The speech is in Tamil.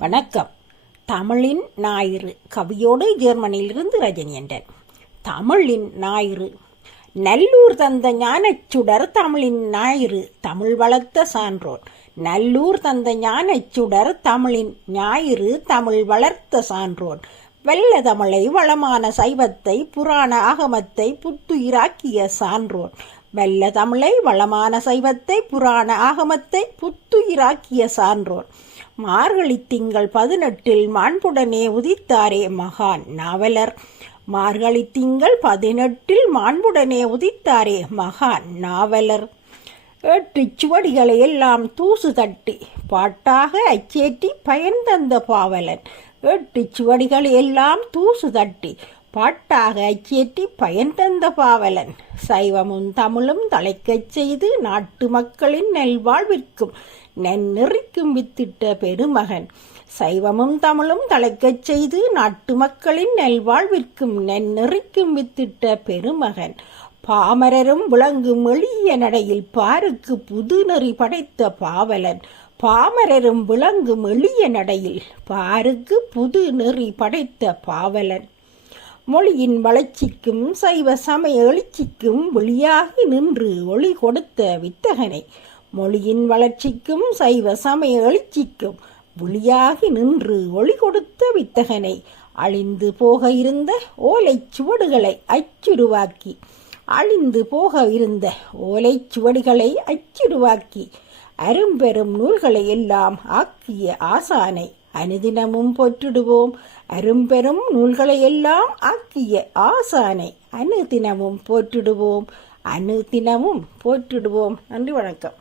வணக்கம். தமிழின் ஞாயிறு கவியோடு ஜெர்மனியிலிருந்து ரஜினியண்டன் தமிழின் ஞாயிறு. நல்லூர் தந்த ஞானச்சுடர் தமிழின் ஞாயிறு தமிழ் வளர்த்த சான்றோர். நல்லூர் தந்த ஞானச்சுடர் தமிழின் ஞாயிறு தமிழ் வளர்த்த சான்றோர். வெள்ள தமிழை வளமான சைவத்தை புராண ஆகமத்தை புத்துயிராக்கிய சான்றோர். வெள்ள தமிழை வளமான சைவத்தை புராண ஆகமத்தை புத்துயிராக்கிய சான்றோர். மார்கழி திங்கள் பதினெட்டில் மாண்புடனே உதித்தாரே மகான் நாவலர். மார்கழி திங்கள் பதினெட்டில் மாண்புடனே உதித்தாரே மகான் நாவலர். எட்டு சுவடிகளை எல்லாம் தூசு தட்டி பாட்டாக அச்சேற்றி பயன் தந்த பாவலன். எட்டு சுவடிகளை எல்லாம் தூசு தட்டி பாட்டாக அச்சேற்றி பயன் தந்த பாவலன். சைவமும் தமிழும் தலைக்கச் செய்து நாட்டு மக்களின் நல்வாழ்விற்கும் நென்னெறிக்கும் வித்திட்ட பெருமகன். சைவமும் தமிழும் தலைக்கச் செய்து நாட்டு மக்களின் நல்வாழ்விற்கும் நன்னெறிக்கும் வித்திட்ட பெருமகன். பாமரரும் விளங்கும் எளிய நடையில் பாருக்கு புது நெறி படைத்த பாவலன். பாமரரும் விளங்கும் எளிய நடையில் பாருக்கு புது நெறி படைத்த பாவலன். மொழியின் வளர்ச்சிக்கும் சைவ சமய எழுச்சிக்கும் வெளியாகி நின்று ஒளி கொடுத்த வித்தகனை மொழியின் வளர்ச்சிக்கும் சைவ சமய எழுச்சிக்கும் வெளியாகி நின்று ஒளி கொடுத்த வித்தகனை அழிந்து போக இருந்த ஓலைச் சுவடுகளை அச்சுருவாக்கி அழிந்து போக இருந்த ஓலைச் சுவடுகளை அச்சுருவாக்கி அரும்பெரும் நூல்களை எல்லாம் ஆக்கிய ஆசானை அனுதினமும் போற்றிடுவோம் அரும்பெரும் நூல்களை எல்லாம் ஆக்கிய ஆசானை அனுதினமும் போற்றிடுவோம் அனுதினமும் போற்றிடுவோம் நன்றி வணக்கம்